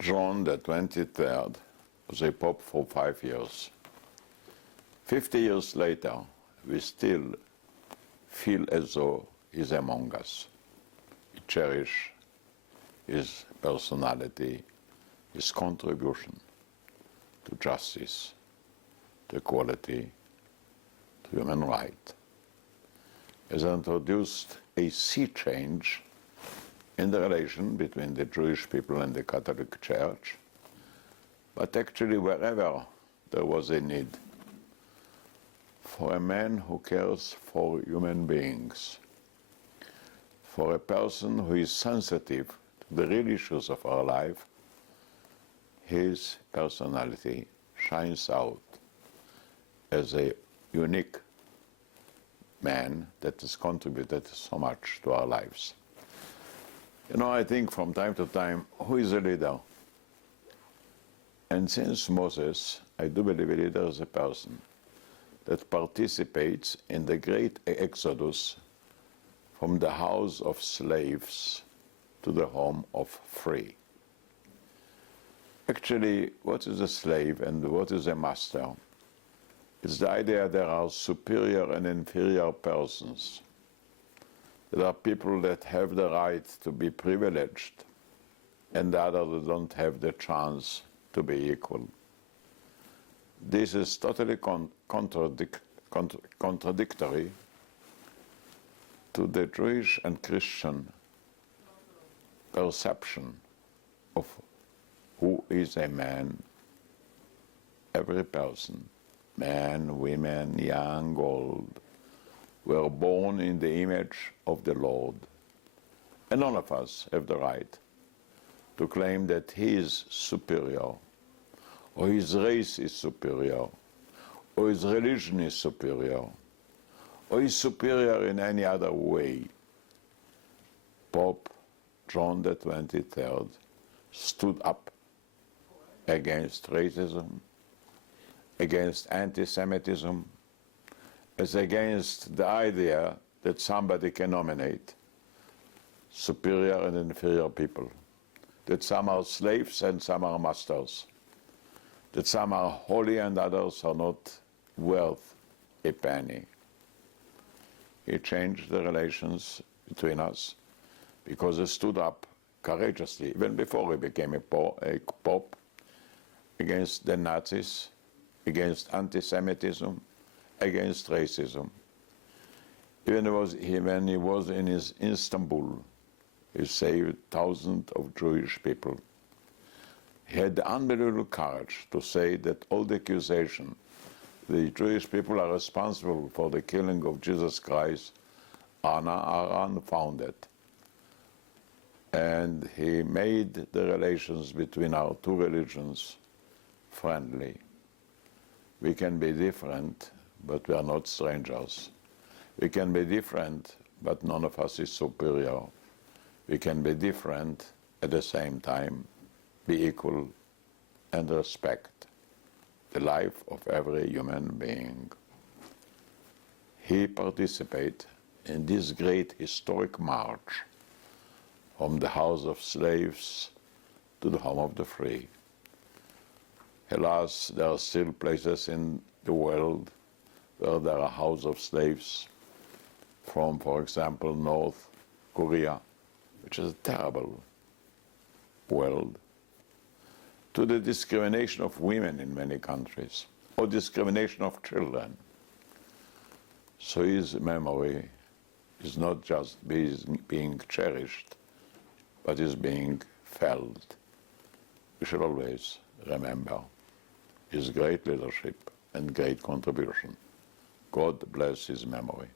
John XXIII was a pope for 5 years. 50 years later, we still feel as though he's among us. We cherish his personality, his contribution to justice, to equality, to human rights. He has introduced a sea change in the relation between the Jewish people and the Catholic Church, but actually wherever there was a need for a man who cares for human beings, for a person who is sensitive to the real issues of our life, his personality shines out as a unique man that has contributed so much to our lives. You know, I think from time to time, who is a leader? And since Moses, I do believe a leader is a person that participates in the great exodus from the house of slaves to the home of free. Actually, what is a slave and what is a master? It's the idea there are superior and inferior persons. There are people that have the right to be privileged and the others that don't have the chance to be equal. This is totally contradictory to the Jewish and Christian perception of who is a man. Every person, man, women, young, old, were born in the image of the Lord. And none of us have the right to claim that he is superior, or his race is superior, or his religion is superior, or is superior in any other way. Pope John XXIII stood up against racism, against anti-Semitism, as against the idea that somebody can nominate superior and inferior people, that some are slaves and some are masters, that some are holy and others are not worth a penny. He changed the relations between us because he stood up courageously, even before he became a pope, against the Nazis, against anti-Semitism, against racism. Even when he was in Istanbul, he saved thousands of Jewish people. He had the unbelievable courage to say that all the accusation the Jewish people are responsible for the killing of Jesus Christ are unfounded. And he made the relations between our two religions friendly. We can be different, but we are not strangers. We can be different, but none of us is superior. We can be different, at the same time, be equal and respect the life of every human being. He participated in this great historic march from the house of slaves to the home of the free. Alas, there are still places in the world where there are houses of slaves, from, for example, North Korea, which is a terrible world, to the discrimination of women in many countries, or discrimination of children. So his memory is not just being cherished, but is being felt. We should always remember his great leadership and great contribution. God bless his memory.